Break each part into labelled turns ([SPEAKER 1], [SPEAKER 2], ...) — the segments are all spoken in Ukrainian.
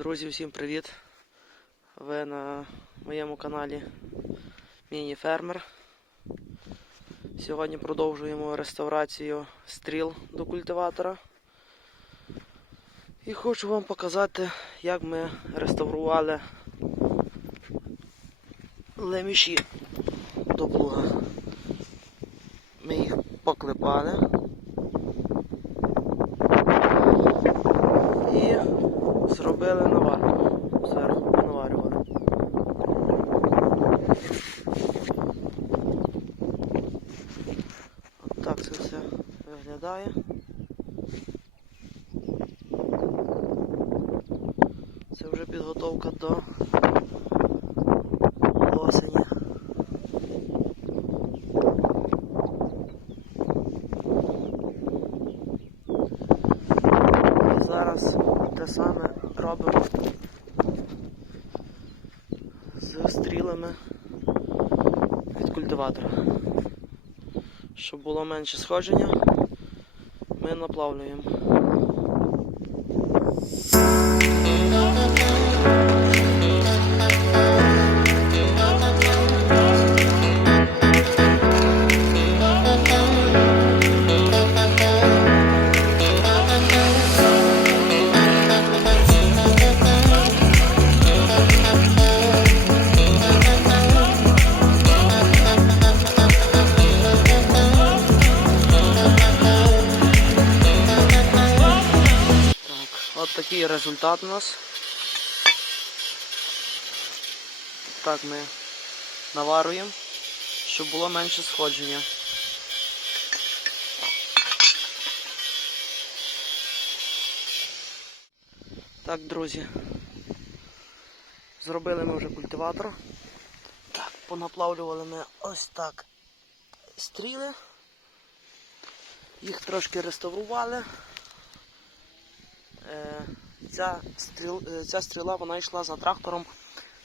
[SPEAKER 1] Друзі, всім привіт! Ви на моєму каналі Міні-фермер. Сьогодні продовжуємо реставрацію стріл до культиватора. І хочу вам показати, як ми реставрували леміші до плуга. Ми їх поклепали. І зробили навар. Зверху понаварювали. От так це все виглядає. Це вже підготовка до те саме робимо з стрілами від культиватора. Щоб було менше сходження, ми наплавлюємо. Такий результат у нас. Так ми наварюємо, щоб було менше сходження. Так, друзі. Зробили ми вже культиватор. Так, понаплавлювали ми ось так стріли. Їх трошки реставрували. Е, Ця, стріл, е, ця стріла вона йшла за трактором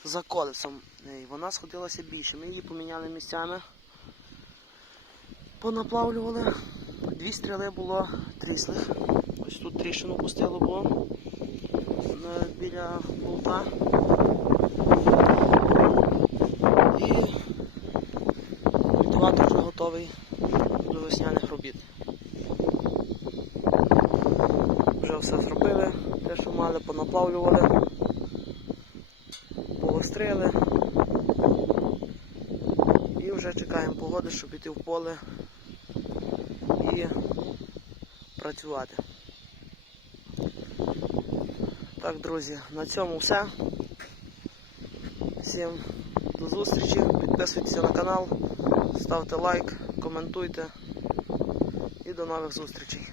[SPEAKER 1] за колесом. Е, І вона сходилася більше. Ми її поміняли місцями. Понаплавлювали. Дві стріли було тріслих. Ось тут тріщину пустило було біля болта. І культиватор вже готовий до весняних робіт. Вже все зробили, те, що мали, понаплавлювали, погострили. І вже чекаємо погоди, щоб йти в поле і працювати. Так, друзі, на цьому все. Всім до зустрічі, підписуйтесь на канал, ставте лайк, коментуйте і до нових зустрічей.